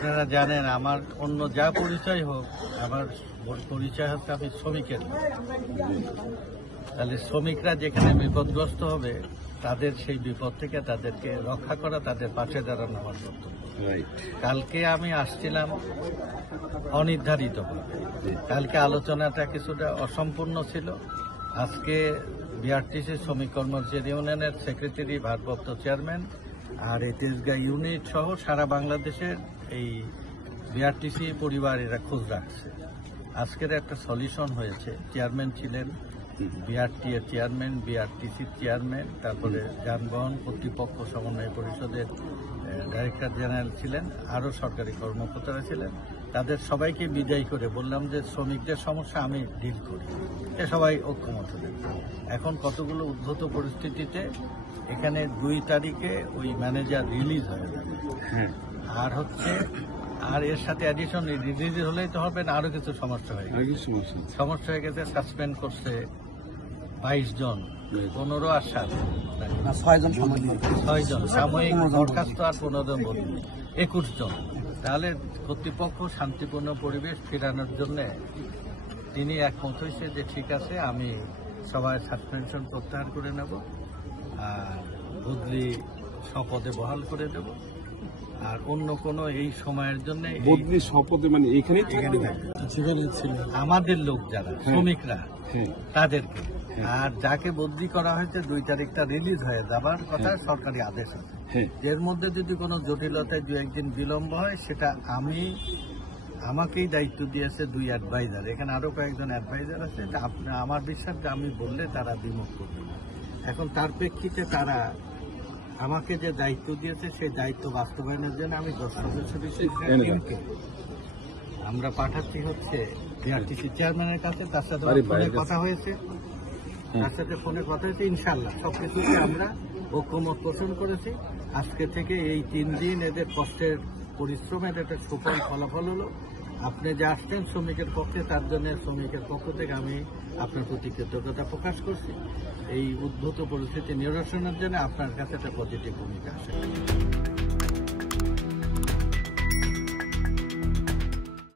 আপনারা জানেন আমার অন্য যা পরিচয় হোক, আমার পরিচয় হচ্ছে আমি শ্রমিকের। তাহলে শ্রমিকরা যেখানে বিপদগ্রস্ত হবে তাদের সেই বিপদ থেকে তাদেরকে রক্ষা করা, তাদের পাশে দাঁড়ানো আমার কর্তব্য। কালকে আমি আসছিলাম অনির্ধারিত, কালকে আলোচনাটা কিছুটা অসম্পূর্ণ ছিল। আজকে বিআরটিসি শ্রমিক কর্মচারী ইউনিয়নের সেক্রেটারি, ভারপ্রাপ্ত চেয়ারম্যান আর এই তেজগাঁ ইউনিট সহ সারা বাংলাদেশের এই বিআরটিসি পরিবার এরা খোঁজ রাখছে। আজকের একটা সলিউশন হয়েছে। চেয়ারম্যান ছিলেন বিআরটি এর চেয়ারম্যান, বিআরটিসির চেয়ারম্যান, তারপরে যানবাহন কর্তৃপক্ষ সমন্বয় পরিষদের ডাইরেক্টর জেনারেল ছিলেন, আরও সরকারি কর্মকর্তারা ছিলেন। তাদের সবাইকে বিদায় করে বললাম যে শ্রমিকদের সমস্যা আমি ডিল করি। সবাই ঐক্যমত হলেন। এখন কতগুলো উদ্ভূত পরিস্থিতিতে এখানে 2 তারিখে ওই ম্যানেজার রিলিজ হয়ে যাবে। আর এর সাথে অ্যাডিশন রিলিজ হলেই তো হবে না, আরো কিছু সমস্যা হয়ে গেছে। সমস্যা হয়ে গেছে, সাসপেন্ড করছে 22 জন, 15 আর 7 6 জন সাময়িক বরখাস্ত আর 15 জন বদলি, 21 জন। তাহলে কর্তৃপক্ষ শান্তিপূর্ণ পরিবেশ ফেরানোর জন্য তিনি একমত হয়েছে যে ঠিক আছে, আমি সবাই সাসপেনশন প্রত্যাহার করে নেব আর বদলি শপথে বহাল করে দেব। আর অন্য কোনো এই সময়ের জন্য বদলি শপথে মানে এখানে আমাদের লোক যারা শ্রমিকরা তাদেরকে, আর যাকে বদলি করা হয়েছে 2 তারিখটা রিলিজ হয়ে যাবার কথা সরকারি আদেশ আছে। এর মধ্যে যদি কোনো জটিলতায় 2-1 দিন বিলম্ব হয়, সেটা আমাকেই দায়িত্ব দিয়েছে 2 অ্যাডভাইজার। এখানে আরো কয়েকজন অ্যাডভাইজার আছে। আমার বিশ্বাস যে আমি বললে তারা দ্বিমত করবে। এখন তার প্রেক্ষিতে তারা আমাকে যে দায়িত্ব দিয়েছে সেই দায়িত্ব বাস্তবায়নের জন্য আমি 10 সদস্যকে আমরা পাঠাচ্ছি হচ্ছে বিআরটিসি চেয়ারম্যানের কাছে। তার সাথে ফোনে কথা হয়েছে, ইনশাল্লাহ সবকিছুকে আমরা ঐক্যমত পোষণ করেছি। আজকে থেকে এই 3 দিন এদের কষ্টের পরিশ্রমের একটা সুফল ফলাফল হলো। আপনি যে আসছেন শ্রমিকের পক্ষে, তার জন্য শ্রমিকের পক্ষ থেকে আমি আপনার প্রতি কৃতজ্ঞতা প্রকাশ করছি। এই উদ্ভূত পরিস্থিতি নিরসনের জন্য আপনার কাছে একটা পজিটিভ ভূমিকা আছে।